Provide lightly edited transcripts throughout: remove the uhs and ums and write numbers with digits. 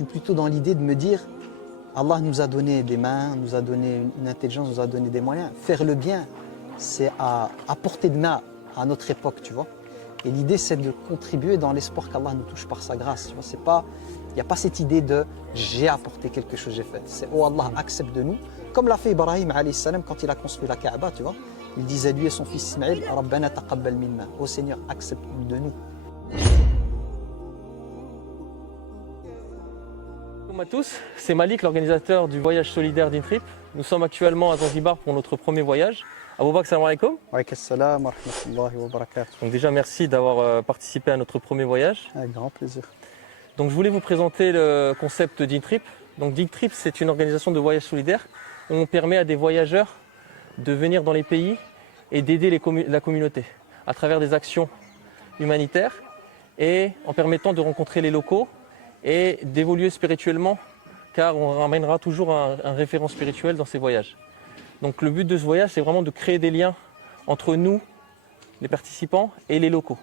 suis plutôt dans l'idée de me dire, Allah nous a donné des mains, nous a donné une intelligence, nous a donné des moyens. Faire le bien, c'est à portée de main à notre époque, tu vois. Et l'idée, c'est de contribuer dans l'espoir qu'Allah nous touche par sa grâce. Tu vois, c'est pas, il n'y a pas cette idée de j'ai apporté quelque chose, j'ai fait. C'est oh Allah, accepte de nous. Comme l'a fait Ibrahim alayhi salam quand il a construit la Kaaba, tu vois. Il disait lui et son fils Ismaël, Rabbana taqabbal minna. Ô Seigneur, accepte de nous. Bonjour à tous, c'est Malik, l'organisateur du voyage solidaire d'Intrip. Nous sommes actuellement à Zanzibar pour notre premier voyage. Aboubak, salam alaikum. Wa alaykum assalam wa rahmatullahi wa barakatuh. Donc déjà merci d'avoir participé à notre premier voyage. Avec grand plaisir. Donc je voulais vous présenter le concept d'Intrip. Donc d'Intrip, c'est une organisation de voyage solidaire où on permet à des voyageurs de venir dans les pays et d'aider la communauté à travers des actions humanitaires et en permettant de rencontrer les locaux et d'évoluer spirituellement, car on ramènera toujours un référent spirituel dans ces voyages. Donc le but de ce voyage, c'est vraiment de créer des liens entre nous, les participants, et les locaux.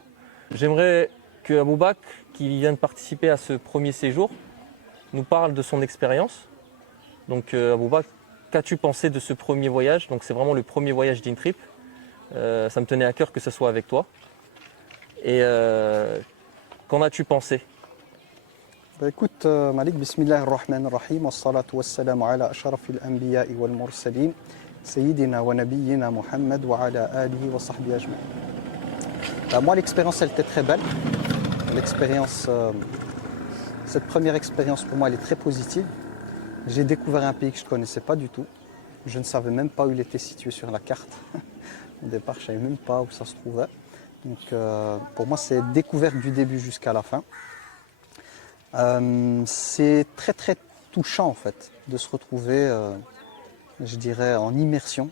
J'aimerais que Aboubak, qui vient de participer à ce premier séjour, nous parle de son expérience. Donc Aboubak, qu'as-tu pensé de ce premier voyage? Donc c'est vraiment le premier voyage d'Intrip. Ça me tenait à cœur que ce soit avec toi. Et qu'en as-tu pensé? Bah écoute Malik, bismillah ar-Rahman ar-Rahim, wa salatu wa salam ala ashrafil anbiya'i wal mursalin, sayyidina wa nabiyyina Muhammad wa ala alihi wa sahbihi ajma'in. Bah, moi l'expérience elle était très belle. L'expérience, cette première expérience pour moi elle est très positive. J'ai découvert un pays que je ne connaissais pas du tout. Je ne savais même pas où il était situé sur la carte. Au départ je ne savais même pas où ça se trouvait. Donc pour moi c'est découverte du début jusqu'à la fin. C'est très très touchant en fait de se retrouver, je dirais, en immersion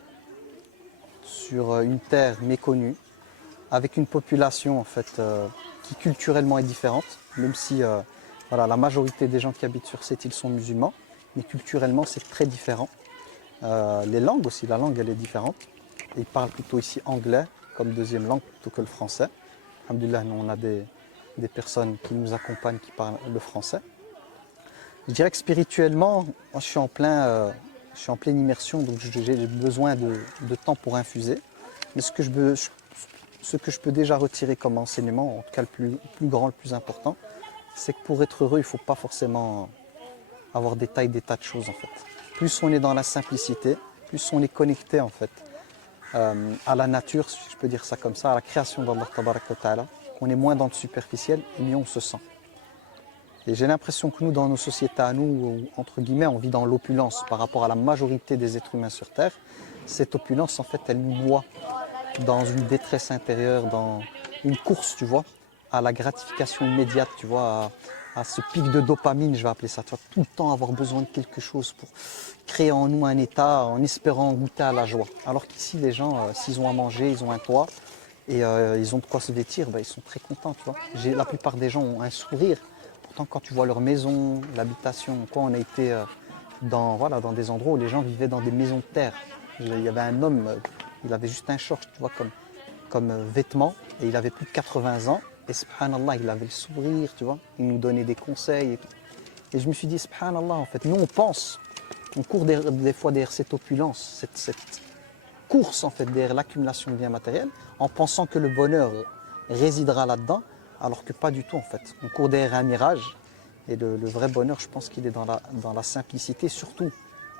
sur une terre méconnue, avec une population en fait qui culturellement est différente, même si voilà, la majorité des gens qui habitent sur cette île sont musulmans, mais culturellement c'est très différent. Les langues aussi, la langue elle est différente. Ils parlent plutôt ici anglais comme deuxième langue plutôt que le français. Alhamdoulilah, nous on a des personnes qui nous accompagnent qui parlent le français. Je dirais que spirituellement, moi, je suis en pleine immersion, donc j'ai besoin de temps pour infuser. Mais ce que je peux déjà retirer comme enseignement, en tout cas le plus grand, le plus important, c'est que pour être heureux, il ne faut pas forcément avoir des tas de choses en fait. Plus on est dans la simplicité, plus on est connecté en fait à la nature, si je peux dire ça comme ça, à la création d'Allah Tabaraka wa Ta'ala. On est moins dans le superficiel et mieux on se sent. Et j'ai l'impression que nous, dans nos sociétés à nous, entre guillemets, on vit dans l'opulence par rapport à la majorité des êtres humains sur Terre. Cette opulence, en fait, elle nous noie dans une détresse intérieure, dans une course, tu vois, à la gratification immédiate, tu vois, à ce pic de dopamine, je vais appeler ça, tu vois, tout le temps avoir besoin de quelque chose pour créer en nous un état en espérant goûter à la joie. Alors qu'ici, les gens, s'ils ont à manger, ils ont un toit, et ils ont de quoi se vêtir, ils sont très contents, tu vois. La plupart des gens ont un sourire. Pourtant, quand tu vois leur maison, l'habitation, on a été dans des endroits où les gens vivaient dans des maisons de terre. Il y avait un homme, il avait juste un short, tu vois, comme vêtement, et il avait plus de 80 ans. Et subhanallah, il avait le sourire, tu vois. Il nous donnait des conseils. Et je me suis dit, subhanallah, en fait, nous on pense, on court des fois derrière cette opulence, cette course en fait derrière l'accumulation de biens matériels en pensant que le bonheur résidera là-dedans, alors que pas du tout en fait. On court derrière un mirage et le vrai bonheur, je pense qu'il est dans la simplicité, surtout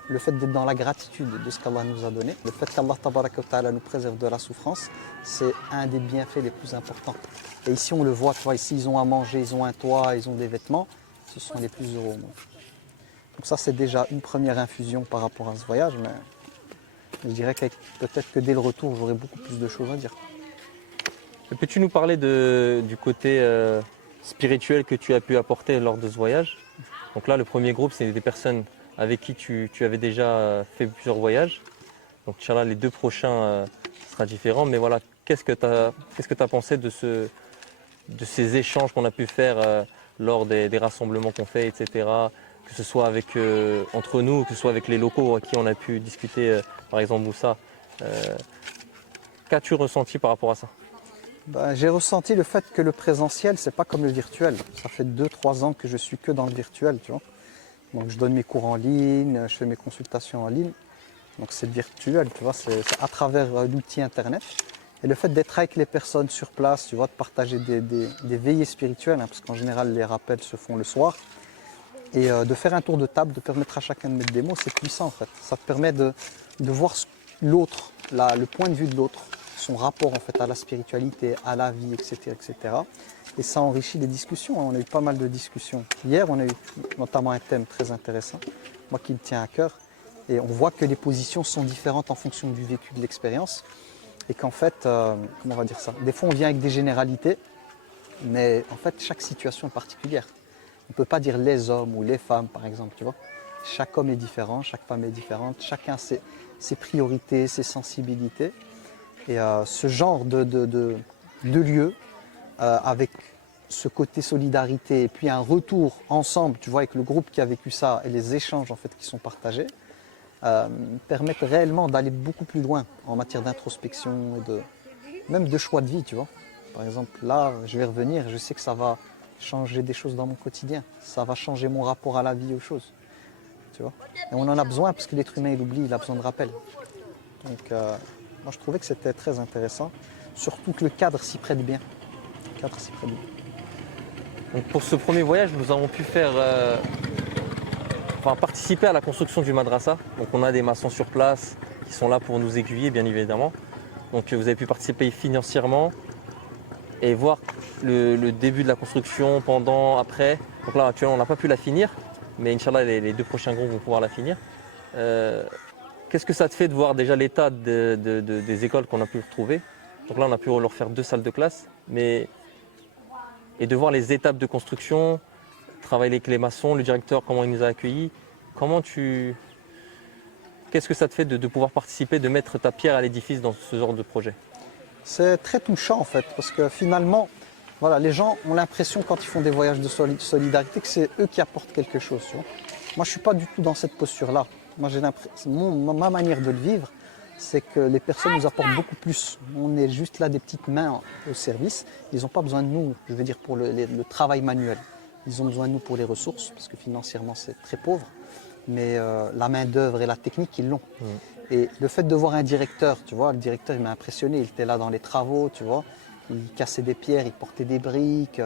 le fait d'être dans la gratitude de ce qu'Allah nous a donné. Le fait qu'Allah Tabaraka wa Ta'ala nous préserve de la souffrance, c'est un des bienfaits les plus importants. Et ici on le voit, tu vois, ici ils ont à manger, ils ont un toit, ils ont des vêtements, ce sont les plus heureux au monde. Donc ça c'est déjà une première infusion par rapport à ce voyage, mais je dirais que peut-être que dès le retour, j'aurai beaucoup plus de choses à dire. Peux-tu nous parler du côté spirituel que tu as pu apporter lors de ce voyage? Donc là, le premier groupe, c'est des personnes avec qui tu avais déjà fait plusieurs voyages. Donc Inch'Allah, les deux prochains sera différent. Mais voilà, qu'est-ce que tu as pensé de ces échanges qu'on a pu faire lors des rassemblements qu'on fait, etc. Que ce soit entre nous, que ce soit avec les locaux à qui on a pu discuter, par exemple Moussa. Qu'as-tu ressenti par rapport à ça? J'ai ressenti le fait que le présentiel, c'est pas comme le virtuel. Ça fait 2-3 ans que je suis que dans le virtuel, tu vois. Donc je donne mes cours en ligne, je fais mes consultations en ligne. Donc c'est virtuel, tu vois, c'est à travers l'outil internet. Et le fait d'être avec les personnes sur place, tu vois, de partager des veillées spirituelles, hein, parce qu'en général les rappels se font le soir, et de faire un tour de table, de permettre à chacun de mettre des mots, c'est puissant en fait. Ça te permet de voir l'autre, le point de vue de l'autre, son rapport en fait à la spiritualité, à la vie, etc., etc. Et ça enrichit les discussions. On a eu pas mal de discussions. Hier, on a eu notamment un thème très intéressant, moi qui me tient à cœur. Et on voit que les positions sont différentes en fonction du vécu, de l'expérience. Et qu'en fait, comment on va dire ça? Des fois, on vient avec des généralités, mais en fait, chaque situation est particulière. On ne peut pas dire les hommes ou les femmes, par exemple, tu vois. Chaque homme est différent, chaque femme est différente, chacun a ses priorités, ses sensibilités. Et ce genre de lieu, avec ce côté solidarité et puis un retour ensemble, tu vois, avec le groupe qui a vécu ça et les échanges en fait qui sont partagés, permettent réellement d'aller beaucoup plus loin en matière d'introspection et même de choix de vie, tu vois. Par exemple, là, je vais revenir, je sais que ça va changer des choses dans mon quotidien, ça va changer mon rapport à la vie, aux choses, tu vois. Et on en a besoin parce que l'être humain, il oublie, il a besoin de rappel. Donc, moi, je trouvais que c'était très intéressant, surtout que le cadre s'y prête bien. Le cadre s'y prête bien. Donc pour ce premier voyage, nous avons pu participer à la construction du madrasa. Donc on a des maçons sur place qui sont là pour nous aiguiller, bien évidemment. Donc vous avez pu participer financièrement et voir le début de la construction, pendant, après. Donc là, actuellement, on n'a pas pu la finir, mais Inch'Allah, les 2 prochains groupes vont pouvoir la finir. Qu'est-ce que ça te fait de voir déjà l'état des écoles qu'on a pu retrouver? Donc là, on a pu leur faire 2 salles de classe, et de voir les étapes de construction, travailler avec les maçons, le directeur, comment il nous a accueillis. Qu'est-ce que ça te fait de pouvoir participer, de mettre ta pierre à l'édifice dans ce genre de projet? C'est très touchant en fait, parce que finalement, voilà, les gens ont l'impression quand ils font des voyages de solidarité que c'est eux qui apportent quelque chose. Tu vois. Moi, je ne suis pas du tout dans cette posture-là. Moi, j'ai ma manière de le vivre, c'est que les personnes nous apportent beaucoup plus. On est juste là des petites mains au service. Ils n'ont pas besoin de nous, je veux dire, pour le travail manuel. Ils ont besoin de nous pour les ressources, parce que financièrement, c'est très pauvre. Mais la main-d'œuvre et la technique, ils l'ont. Et le fait de voir un directeur, tu vois, le directeur, il m'a impressionné. Il était là dans les travaux, tu vois. Il cassait des pierres, il portait des briques.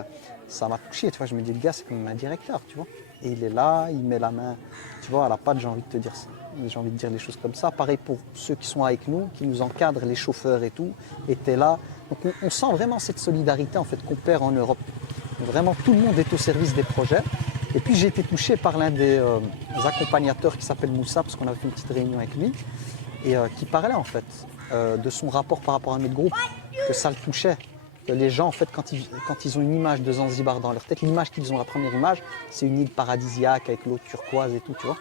Ça m'a touché, tu vois. Je me dis, le gars, c'est comme un directeur, tu vois. Et il est là, il met la main, tu vois, à la pâte, j'ai envie de te dire ça. J'ai envie de dire des choses comme ça. Pareil pour ceux qui sont avec nous, qui nous encadrent, les chauffeurs et tout, étaient là. Donc on sent vraiment cette solidarité en fait qu'on perd en Europe. Vraiment, tout le monde est au service des projets. Et puis j'ai été touché par l'un des accompagnateurs qui s'appelle Moussa, parce qu'on avait fait une petite réunion avec lui, et qui parlait en fait de son rapport par rapport à notre groupe, que ça le touchait. Que les gens, en fait, quand ils ont une image de Zanzibar dans leur tête, l'image qu'ils ont, la première image, c'est une île paradisiaque avec l'eau turquoise et tout, tu vois.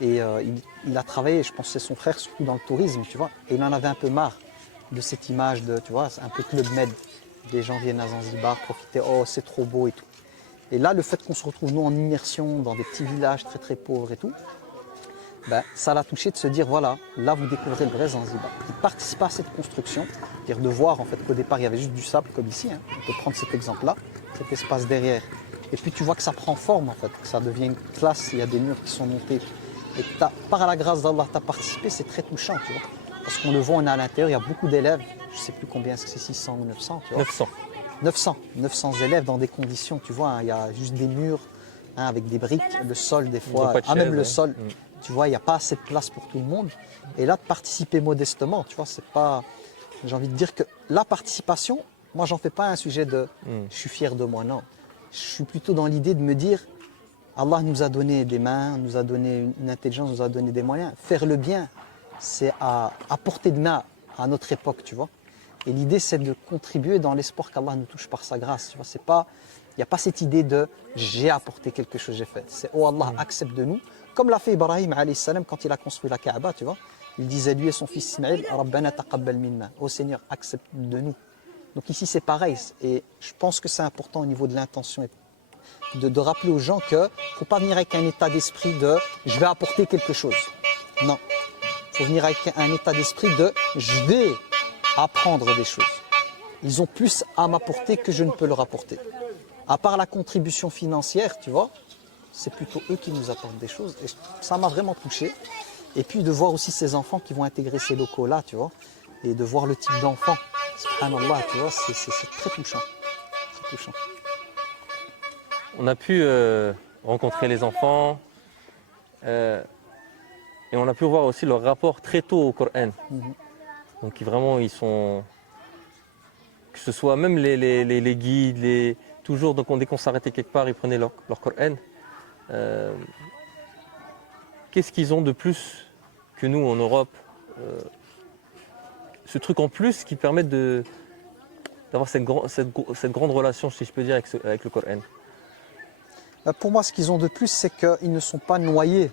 Et il a travaillé, je pense que c'est son frère, surtout dans le tourisme, tu vois. Et il en avait un peu marre de cette image de, tu vois, un peu Club Med. Des gens viennent à Zanzibar, profiter, oh c'est trop beau et tout. Et là, le fait qu'on se retrouve, nous, en immersion, dans des petits villages très très pauvres et tout, ben, ça l'a touché de se dire, voilà, là vous découvrez le vrai Zanzibar. Il participe à cette construction, c'est-à-dire de voir en fait qu'au départ il y avait juste du sable comme ici, hein. On peut prendre cet exemple-là, cet espace derrière. Et puis tu vois que ça prend forme en fait, que ça devient une classe, il y a des murs qui sont montés. Et que par la grâce d'Allah, tu as participé, c'est très touchant, tu vois. Parce qu'on le voit, on est à l'intérieur, il y a beaucoup d'élèves, je ne sais plus combien, est-ce que c'est 600 ou 900, tu vois. 900 élèves dans des conditions, tu vois, hein, il y a juste des murs hein, avec des briques, le sol des fois, même le sol, tu vois, il n'y a pas assez de place pour tout le monde. Et là, de participer modestement, tu vois, c'est pas... J'ai envie de dire que la participation, moi, j'en fais pas un sujet de je suis fier de moi, non. Je suis plutôt dans l'idée de me dire, Allah nous a donné des mains, nous a donné une intelligence, nous a donné des moyens. Faire le bien, c'est à portée de main à notre époque, tu vois. Et l'idée, c'est de contribuer dans l'espoir qu'Allah nous touche par sa grâce. Tu vois, c'est pas, il n'y a pas cette idée de j'ai apporté quelque chose, j'ai fait. C'est oh Allah, accepte de nous. Comme l'a fait Ibrahim alayhi salam quand il a construit la Kaaba, tu vois. Il disait lui et son fils Ismaël, Rabbana taqabbal minna. Oh Seigneur, accepte de nous. Donc ici, c'est pareil. Et je pense que c'est important au niveau de l'intention de rappeler aux gens qu'il ne faut pas venir avec un état d'esprit de je vais apporter quelque chose. Non. Il faut venir avec un état d'esprit de je vais apprendre des choses. Ils ont plus à m'apporter que je ne peux leur apporter. À part la contribution financière, tu vois, c'est plutôt eux qui nous apportent des choses. Et ça m'a vraiment touché. Et puis de voir aussi ces enfants qui vont intégrer ces locaux-là, tu vois, et de voir le type d'enfant. Subhanallah, tu vois, c'est très touchant. Très touchant. On a pu rencontrer les enfants et on a pu voir aussi leur rapport très tôt au Coran. Donc vraiment, ils sont... Que ce soit même les guides, toujours, donc dès qu'on s'arrêtait quelque part, ils prenaient leur Coran. Qu'est-ce qu'ils ont de plus que nous en Europe, ce truc en plus qui permet d'avoir cette grande relation, si je peux dire, avec le Coran. Pour moi, ce qu'ils ont de plus, c'est qu'ils ne sont pas noyés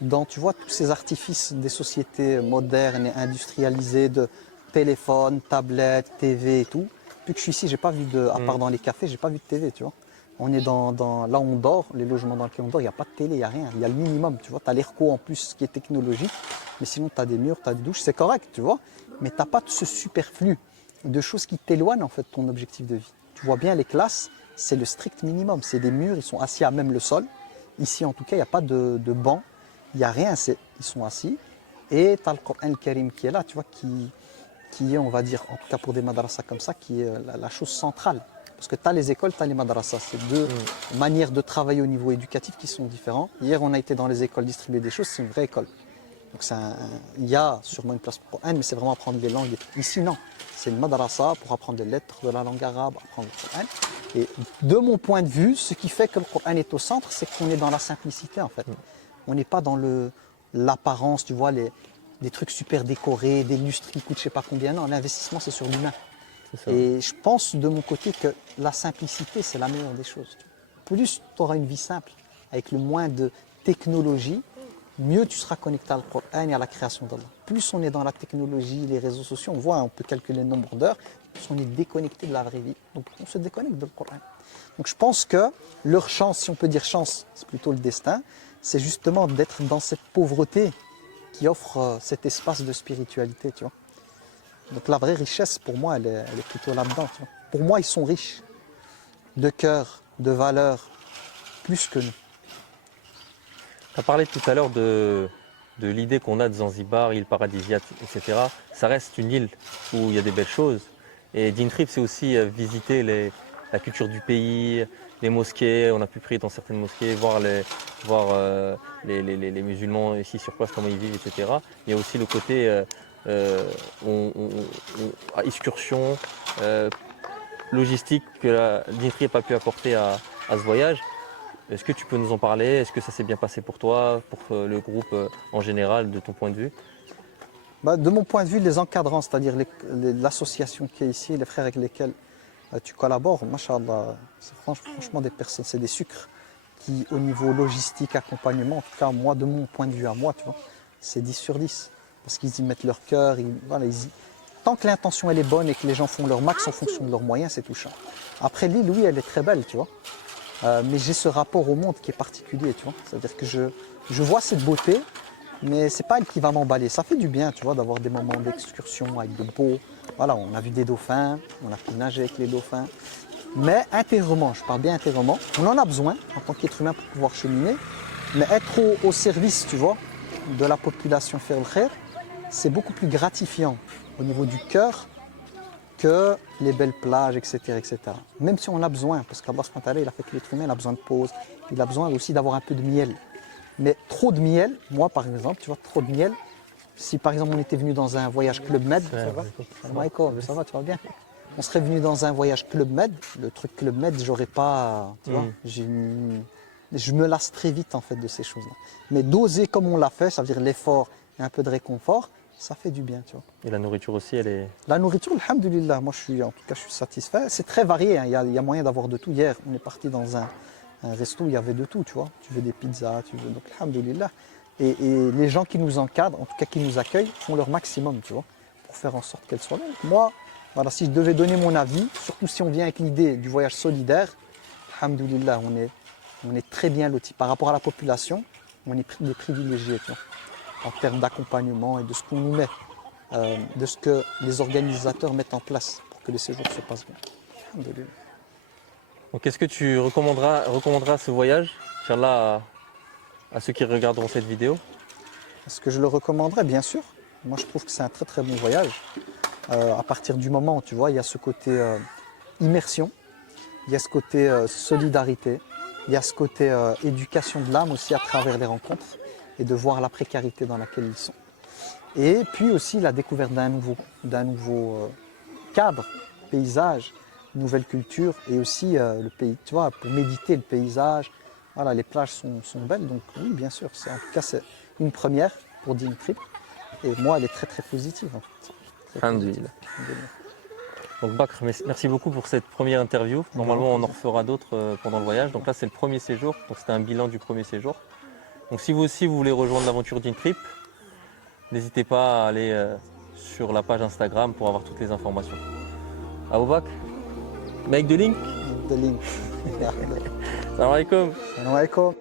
dans, tu vois, tous ces artifices des sociétés modernes et industrialisées de téléphones, tablettes, TV et tout. Depuis que je suis ici, j'ai pas vu à part dans les cafés, j'ai pas vu de TV, tu vois. On est là où on dort, les logements dans lesquels on dort, il n'y a pas de télé, il n'y a rien. Il y a le minimum, tu vois. Tu as l'ERCO en plus, qui est technologique. Mais sinon, tu as des murs, tu as des douches, c'est correct, tu vois. Mais tu n'as pas tout ce superflu de choses qui t'éloignent, en fait, de ton objectif de vie. Tu vois bien, les classes, c'est le strict minimum. C'est des murs, ils sont assis à même le sol. Ici, en tout cas, il n'y a pas de banc. Il n'y a rien, ils sont assis. Et tu as le Coran Karim qui est là, tu vois, qui est, on va dire, en tout cas pour des madrasas comme ça, qui est la chose centrale. Parce que tu as les écoles, tu as les madrasas. C'est deux manières de travailler au niveau éducatif qui sont différentes. Hier, on a été dans les écoles distribuer des choses, c'est une vraie école. Donc il y a sûrement une place pour Coran, mais c'est vraiment apprendre les langues. Ici, non. C'est une madrasa pour apprendre les lettres de la langue arabe, apprendre le Coran. Et de mon point de vue, ce qui fait que le Coran est au centre, c'est qu'on est dans la simplicité, en fait. On n'est pas dans l'apparence, tu vois, des trucs super décorés, des lustres qui coûtent je ne sais pas combien. Non, l'investissement, c'est sur l'humain. Et je pense de mon côté que la simplicité, c'est la meilleure des choses. Plus tu auras une vie simple, avec le moins de technologie, mieux tu seras connecté à le Coran et à la création d'Allah. Plus on est dans la technologie, les réseaux sociaux, on voit, on peut calculer le nombre d'heures, plus on est déconnecté de la vraie vie. Donc on se déconnecte de le Coran. Donc je pense que leur chance, si on peut dire chance, c'est plutôt le destin, c'est justement d'être dans cette pauvreté qui offre cet espace de spiritualité, tu vois. Donc la vraie richesse, pour moi, elle est plutôt là-dedans. Tu vois. Pour moi, ils sont riches de cœur, de valeurs, plus que nous. Tu as parlé tout à l'heure de l'idée qu'on a de Zanzibar, île paradisiaque, etc. Ça reste une île où il y a des belles choses. Et Deen Trip, c'est aussi visiter la culture du pays, les mosquées. On a pu prier dans certaines mosquées, voir les musulmans ici sur place, comment ils vivent, etc. Il y a aussi le côté excursion, logistique que Deen Trip a pu apporter à ce voyage. Est-ce que tu peux nous en parler? Est-ce que ça s'est bien passé pour toi, pour le groupe en général, de ton point de vue? De mon point de vue, les encadrants, c'est-à-dire l'association qui est ici, les frères avec lesquels tu collabores, machallah, c'est franchement des personnes, c'est des sucres qui, au niveau logistique, accompagnement, en tout cas, moi, de mon point de vue à moi, tu vois, c'est 10 sur 10. Parce qu'ils y mettent leur cœur, tant que l'intention elle est bonne et que les gens font leur max en fonction de leurs moyens, c'est touchant. Après, l'île, oui, elle est très belle, tu vois. Mais j'ai ce rapport au monde qui est particulier, tu vois. C'est-à-dire que je vois cette beauté, mais c'est pas elle qui va m'emballer. Ça fait du bien, tu vois, d'avoir des moments d'excursion avec de beaux... Voilà, on a vu des dauphins, on a pu nager avec les dauphins. Mais intérieurement, je parle bien intérieurement, on en a besoin en tant qu'être humain pour pouvoir cheminer. Mais être au service, tu vois, de la population faire le khair, c'est beaucoup plus gratifiant au niveau du cœur que les belles plages, etc., etc. Même si on a besoin, parce qu'Allah il a fait que l'être humain il a besoin de pause, il a besoin aussi d'avoir un peu de miel. Mais trop de miel, moi par exemple, tu vois, trop de miel, si par exemple on était venu dans un voyage Club Med, ça va, tu vas bien. On serait venu dans un voyage Club Med, le truc Club Med, j'aurais pas, tu vois, je me lasse très vite en fait de ces choses-là. Mais doser comme on l'a fait, ça veut dire l'effort et un peu de réconfort, ça fait du bien, tu vois. Et la nourriture aussi, elle est... La nourriture, alhamdoulilah, moi je suis satisfait. C'est très varié, hein. Il y a moyen d'avoir de tout. Hier, on est parti dans un resto où il y avait de tout, tu vois. Tu veux des pizzas, donc alhamdoulilah. Et les gens qui nous encadrent, en tout cas qui nous accueillent, font leur maximum, tu vois, pour faire en sorte qu'elle soit là. Donc moi, voilà, si je devais donner mon avis, surtout si on vient avec l'idée du voyage solidaire, alhamdoulilah, on est très bien lotis. Par rapport à la population, on est des privilégiés, tu vois, en termes d'accompagnement et de ce qu'on nous met. De ce que les organisateurs mettent en place pour que les séjours se passent bien. Donc est-ce que tu recommanderas ce voyage? Inch'Allah, à ceux qui regarderont cette vidéo. Est-ce que je le recommanderais? Bien sûr. Moi, je trouve que c'est un très très bon voyage. À partir du moment où tu vois, il y a ce côté immersion, il y a ce côté solidarité, il y a ce côté éducation de l'âme aussi à travers les rencontres et de voir la précarité dans laquelle ils sont. Et puis aussi la découverte d'un nouveau cadre, paysage, nouvelle culture et aussi le pays, tu vois, pour méditer le paysage. Voilà, les plages sont belles, donc oui, bien sûr. En tout cas, c'est une première pour Dine Trip. Et moi, elle est très très positive en fait. Très positive. Alhamdulillah. Donc Bakr, merci beaucoup pour cette première interview. Normalement, on en refera d'autres pendant le voyage. Donc là, c'est le premier séjour. Donc c'était un bilan du premier séjour. Donc si vous aussi, vous voulez rejoindre l'aventure Dine Trip, n'hésitez pas à aller sur la page Instagram pour avoir toutes les informations. Abou Bakr, make the link. The link. Salam alaikum. Salam alaikum.